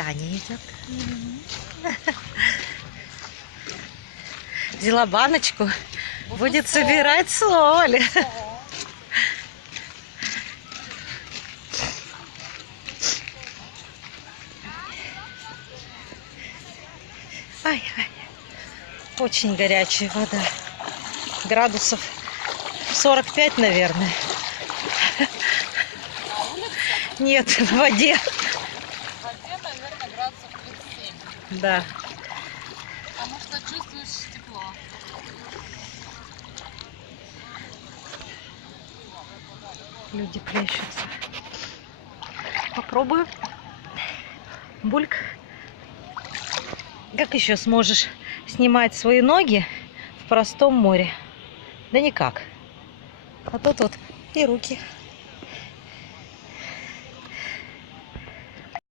Таня идет. Взяла баночку. Будет собирать соль. Ай, ай. Очень горячая вода. Градусов 45, наверное. Нет, в воде. В воде, наверное, градусов 37. Да. Потому что чувствуешь тепло. Люди плещутся. Попробую. Бульк. Как еще сможешь снимать свои ноги в простом море? Да никак. А тут вот и руки.